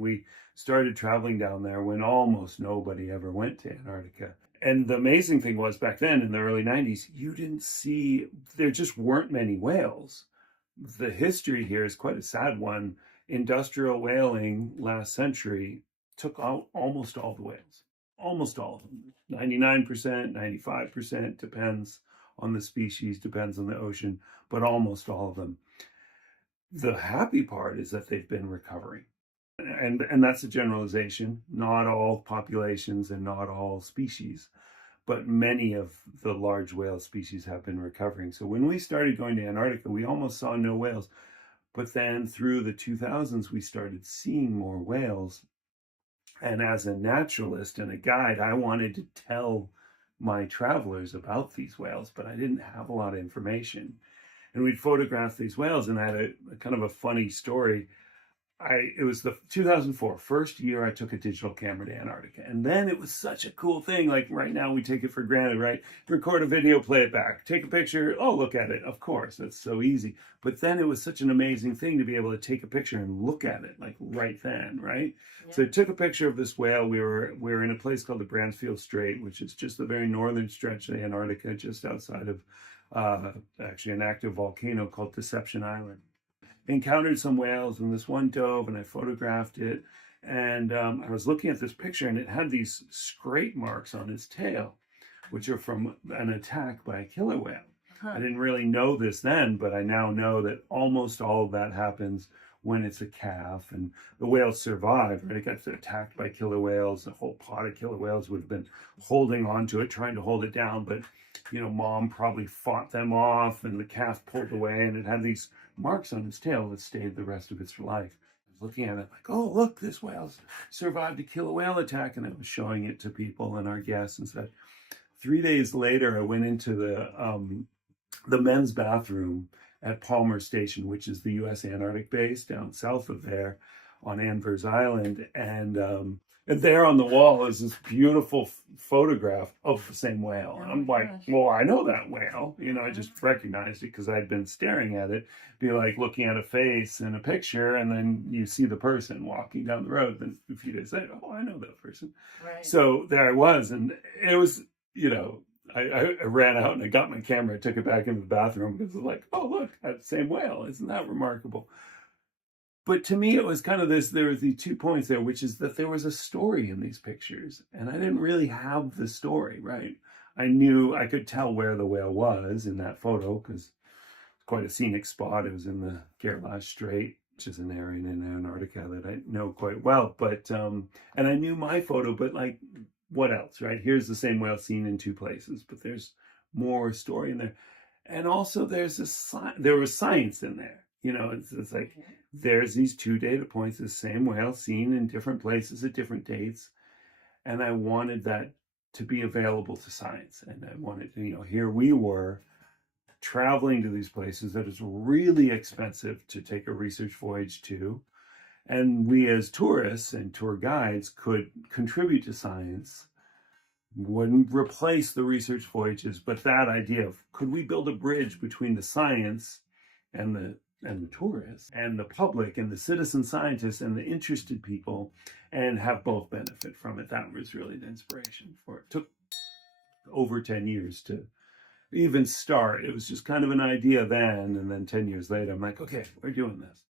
We started traveling down there when almost nobody ever went to Antarctica. And the amazing thing was back then in the early 90s, you didn't see, there just weren't many whales. The history here is quite a sad one. Industrial whaling last century took out almost all the whales, almost all of them. 99%, 95%, depends on the species, depends on the ocean, but almost all of them. The happy part is that they've been recovering. And that's a generalization. Not all populations and not all species, but many of the large whale species have been recovering. So when we started going to Antarctica, we almost saw no whales. But then through the 2000s, we started seeing more whales. And as a naturalist and a guide, I wanted to tell my travelers about these whales, but I didn't have a lot of information. And we'd photograph these whales, and I had a kind of a funny story. It was the 2004 first year I took a digital camera to Antarctica. And then it was such a cool thing. Like right now we take it for granted, right? Record a video, play it back, take a picture. Oh, look at it. Of course, that's so easy. But then it was such an amazing thing to be able to take a picture and look at it like right then, right? Yeah. So I took a picture of this whale. We were in a place called the Bransfield Strait, which is just the very northern stretch of Antarctica, just outside of actually an active volcano called Deception Island. Encountered some whales, and this one dove, and I photographed it. And I was looking at this picture, and it had these scrape marks on its tail, which are from an attack by a killer whale. I didn't really know this then, but I now know that almost all of that happens when it's a calf, and the whales survive, right? It gets attacked by killer whales. A whole pod of killer whales would have been holding onto it, trying to hold it down, but mom probably fought them off, and the calf pulled away, and it had these marks on its tail that stayed the rest of its life. I was looking at it like, oh, look, this whale survived a killer whale attack, and I was showing it to people and our guests and said, 3 days later, I went into the men's bathroom at Palmer Station, which is the U.S. Antarctic base down south of there on Anvers Island. And there on the wall is this beautiful photograph of the same whale. And I'm like, well, I know that whale. I just recognized it because I'd been staring at it. Be like looking at a face in a picture, and then you see the person walking down the road. Then a few days later, oh, I know that person. Right. So there I was, and it was, I ran out and I got my camera, I took it back into the bathroom because it was like, oh, look, I have the same whale. Isn't that remarkable? But to me, it was kind of there was these 2 points there, which is that there was a story in these pictures. And I didn't really have the story, right? I could tell where the whale was in that photo because it's quite a scenic spot. It was in the Gerlache Strait, which is an area in Antarctica that I know quite well. But, and I knew my photo, but like, what else, right? Here's the same whale seen in 2 places, but there's more story in there. And also there was science in there. It's like, there's these 2 data points, the same whale seen in different places at different dates. And I wanted that to be available to science. And I wanted, here we were traveling to these places that is really expensive to take a research voyage to. And we as tourists and tour guides could contribute to science, wouldn't replace the research voyages, but that idea of, could we build a bridge between the science and the tourists and the public and the citizen scientists and the interested people, and have both benefit from it? That was really the inspiration for it. It took over 10 years to even start. It was just kind of an idea then, and then 10 years later, I'm like, okay, we're doing this.